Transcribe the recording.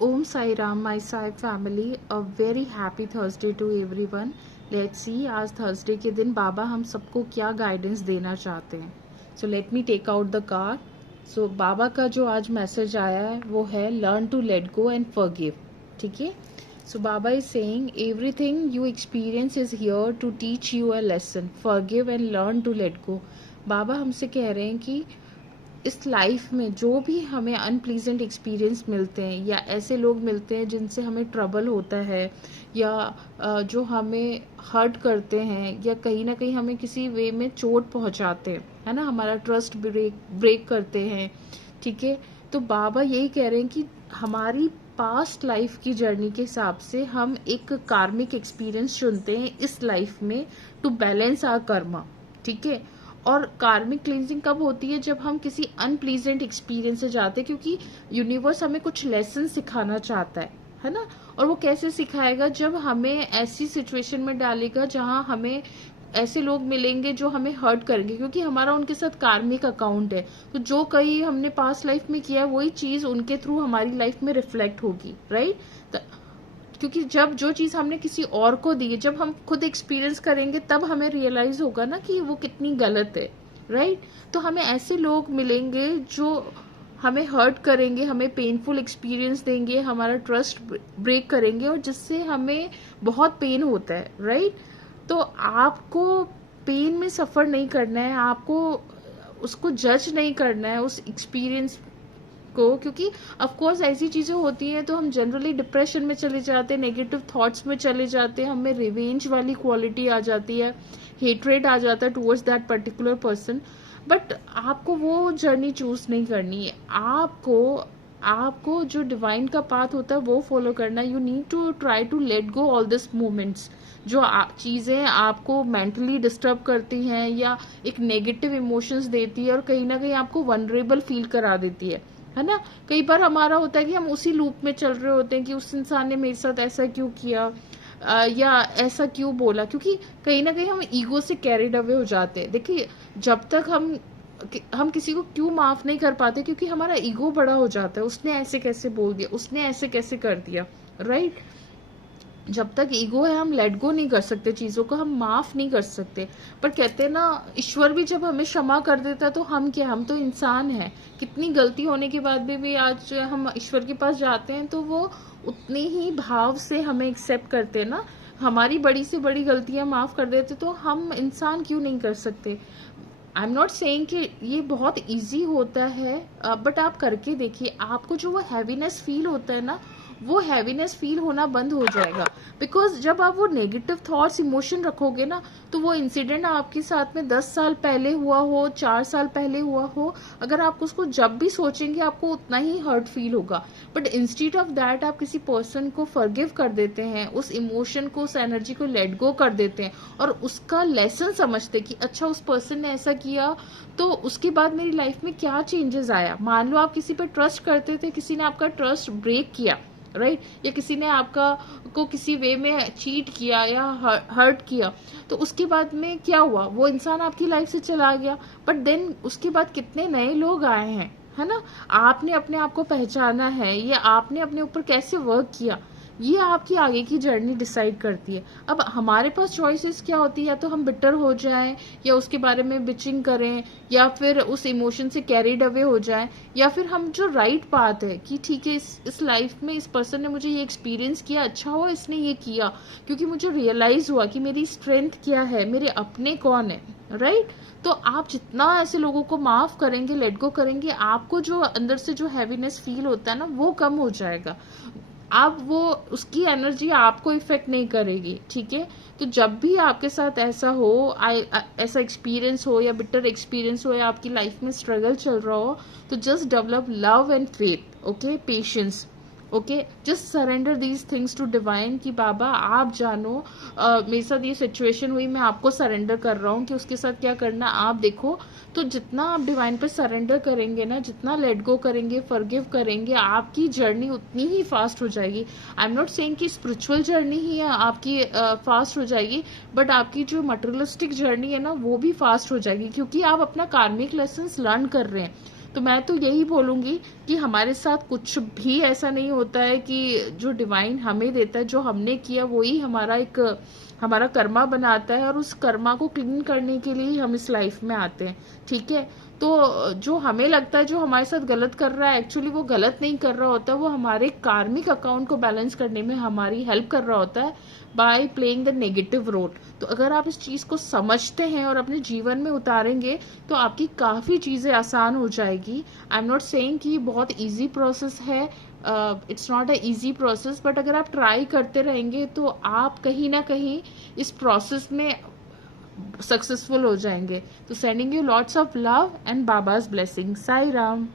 Om Sai Ram, my Sai family, a very happy Thursday to everyone. Let's see आज Thursday के दिन बाबा हम सबको क्या गाइडेंस देना चाहते हैं. So let me take out the card. So बाबा का जो आज मैसेज आया है वो है learn to let go and forgive. ठीक है. So Baba is saying everything you experience is here to teach you a lesson. Forgive and learn to let go. बाबा हमसे कह रहे हैं कि इस लाइफ में जो भी हमें अनप्लीजेंट एक्सपीरियंस मिलते हैं या ऐसे लोग मिलते हैं जिनसे हमें ट्रबल होता है या जो हमें हर्ट करते हैं या कहीं ना कहीं हमें किसी वे में चोट पहुंचाते हैं, है ना, हमारा ट्रस्ट ब्रेक करते हैं. ठीक है. तो बाबा यही कह रहे हैं कि हमारी पास्ट लाइफ की जर्नी के हिसाब से हम एक कार्मिक एक्सपीरियंस चुनते हैं इस लाइफ में टू बैलेंस आवर कर्मा. ठीक है. और कार्मिक क्लींजिंग कब होती है? जब हम किसी अनप्लीजेंट एक्सपीरियंस से जाते हैं, क्योंकि यूनिवर्स हमें कुछ लेसन सिखाना चाहता है ना. और वो कैसे सिखाएगा? जब हमें ऐसी सिचुएशन में डालेगा जहां हमें ऐसे लोग मिलेंगे जो हमें हर्ट करेंगे, क्योंकि हमारा उनके साथ कार्मिक अकाउंट है. तो जो कहीं हमने पास्ट लाइफ में किया वही चीज उनके थ्रू हमारी लाइफ में रिफ्लेक्ट होगी. राइट. क्योंकि जब जो चीज हमने किसी और को दी है, जब हम खुद एक्सपीरियंस करेंगे तब हमें रियलाइज होगा ना कि वो कितनी गलत है. राइट. तो हमें ऐसे लोग मिलेंगे जो हमें हर्ट करेंगे, हमें पेनफुल एक्सपीरियंस देंगे, हमारा ट्रस्ट ब्रेक करेंगे और जिससे हमें बहुत पेन होता है. राइट. तो आपको पेन में सफर नहीं करना है, आपको उसको जज नहीं करना है उस एक्सपीरियंस को, क्योंकि ऑफ कोर्स ऐसी चीजें होती हैं तो हम जनरली डिप्रेशन में चले जाते हैं, नेगेटिव थॉट्स में चले जाते हैं, हमें रिवेंज वाली क्वालिटी आ जाती है, हेट्रेड आ जाता है towards that particular person. But आपको वो जर्नी चूज नहीं करनी है. आपको जो डिवाइन का पाथ होता है वो फॉलो करना है. You need to try to let go all this moments जो चीजें आपको मेंटली डिस्टर्ब करती हैं या एक नेगेटिव इमोशंस देती है और कहीं ना कहीं आपको वनरेबल फील करा देती है ना. कई बार हमारा होता है कि हम उसी लूप में चल रहे होते हैं कि उस इंसान ने मेरे साथ ऐसा क्यों किया या ऐसा क्यों बोला, क्योंकि कहीं ना कहीं हम ईगो से कैरिड अवे हो जाते हैं. देखिए, जब तक हम किसी को क्यों माफ नहीं कर पाते, क्योंकि हमारा ईगो बड़ा हो जाता है. उसने ऐसे कैसे बोल दिया, उसने ऐसे कैसे कर दिया. राइट. जब तक ईगो है हम लेट गो नहीं कर सकते, चीजों को हम माफ नहीं कर सकते. पर कहते हैं ना, ईश्वर भी जब हमें क्षमा कर देता है तो हम क्या, हम तो इंसान हैं. कितनी गलती होने के बाद भी आज हम ईश्वर के पास जाते हैं तो वो उतने ही भाव से हमें एक्सेप्ट करते हैं ना. हमारी बड़ी से बड़ी गलतियां माफ कर देते तो हम इंसान क्यों नहीं कर सकते. आई एम नॉट सेइंग कि ये बहुत इजी होता है, बट आप करके देखिए. आपको जो वो हैवीनेस फील होता है ना, वो हैवीनेस फील होना बंद हो जाएगा. बिकॉज जब आप वो नेगेटिव थॉट्स इमोशन रखोगे ना, तो वो इंसिडेंट आपके साथ में 10 साल पहले हुआ हो, 4 साल पहले हुआ हो, अगर आप उसको जब भी सोचेंगे आपको उतना ही हर्ट फील होगा. बट इंस्टीड ऑफ दैट आप किसी पर्सन को फॉरगिव कर देते हैं, उस इमोशन को, उस एनर्जी को लेट गो कर देते हैं और उसका लेसन समझते कि अच्छा उस पर्सन ने ऐसा किया तो उसके बाद मेरी लाइफ में क्या चेंजेस आया. मान लो आप किसी पे ट्रस्ट करते थे, किसी ने आपका ट्रस्ट ब्रेक किया, राइट, या किसी ने आपका को किसी वे में चीट किया या हर्ट किया, तो उसके बाद में क्या हुआ, वो इंसान आपकी लाइफ से चला गया. बट देन उसके बाद कितने नए लोग आए हैं, है ना. आपने अपने आप को पहचाना है या आपने अपने ऊपर कैसे वर्क किया, ये आपकी आगे की जर्नी डिसाइड करती है. अब हमारे पास चॉइसेस क्या होती है, या तो हम बिटर हो जाएं या उसके बारे में बिचिंग करें या फिर उस इमोशन से कैरिड अवे हो जाएं, या फिर हम जो राइट पाथ है कि ठीक है इस लाइफ में इस पर्सन ने मुझे ये एक्सपीरियंस किया, अच्छा हुआ इसने ये किया, क्योंकि मुझे रियलाइज हुआ कि मेरी स्ट्रेंथ क्या है, मेरे अपने कौन है. राइट. तो आप जितना ऐसे लोगों को माफ करेंगे, लेट गो करेंगे, आपको जो अंदर से जो हैवीनेस फील होता है ना, वो कम हो जाएगा. अब वो उसकी एनर्जी आपको इफेक्ट नहीं करेगी. ठीक है. तो जब भी आपके साथ ऐसा हो, ऐसा एक्सपीरियंस हो या बिटर एक्सपीरियंस हो या आपकी लाइफ में स्ट्रगल चल रहा हो, तो just develop love and faith. Okay. Patience. Okay. Just surrender these things to divine कि बाबा आप जानो, मेरे साथ ये सिचुएशन हुई, मैं आपको सरेंडर कर रहा हूँ कि उसके साथ क्या करना आप देखो. तो जितना आप डिवाइन पे सरेंडर करेंगे ना, जितना लेट गो करेंगे, फॉरगिव करेंगे, आपकी जर्नी उतनी ही फास्ट हो जाएगी. आई एम नॉट सेइंग कि स्पिरिचुअल जर्नी ही आपकी फास्ट हो जाएगी, बट आपकी जो मटेरियलिस्टिक जर्नी है ना वो भी फास्ट हो जाएगी, क्योंकि आप अपना कार्मिक लेसन्स लर्न कर रहे हैं. तो मैं तो यही बोलूंगी कि हमारे साथ कुछ भी ऐसा नहीं होता है, कि जो डिवाइन हमें देता है, जो हमने किया वही हमारा कर्मा बनाता है, और उस कर्मा को क्लीन करने के लिए ही हम इस लाइफ में आते हैं। ठीक है, तो जो हमें लगता है जो हमारे साथ गलत कर रहा है, एक्चुअली वो गलत नहीं कर रहा होता, वो हमारे कार्मिक अकाउंट को बैलेंस करने में हमारी हेल्प कर रहा होता है by playing the negative role. तो अगर आप इस चीज को समझते हैं और अपने जीवन में उतारेंगे तो आपकी काफी चीजें आसान हो जाएगी। आई एम नॉट सेइंग कि ये बहुत इजी प्रोसेस है, it's not a easy process, but अगर आप ट्राई करते रहेंगे तो आप कहीं ना कहीं इस प्रोसेस में सक्सेसफुल हो जाएंगे। तो sending you lots of love and Baba's blessing. Sai Ram.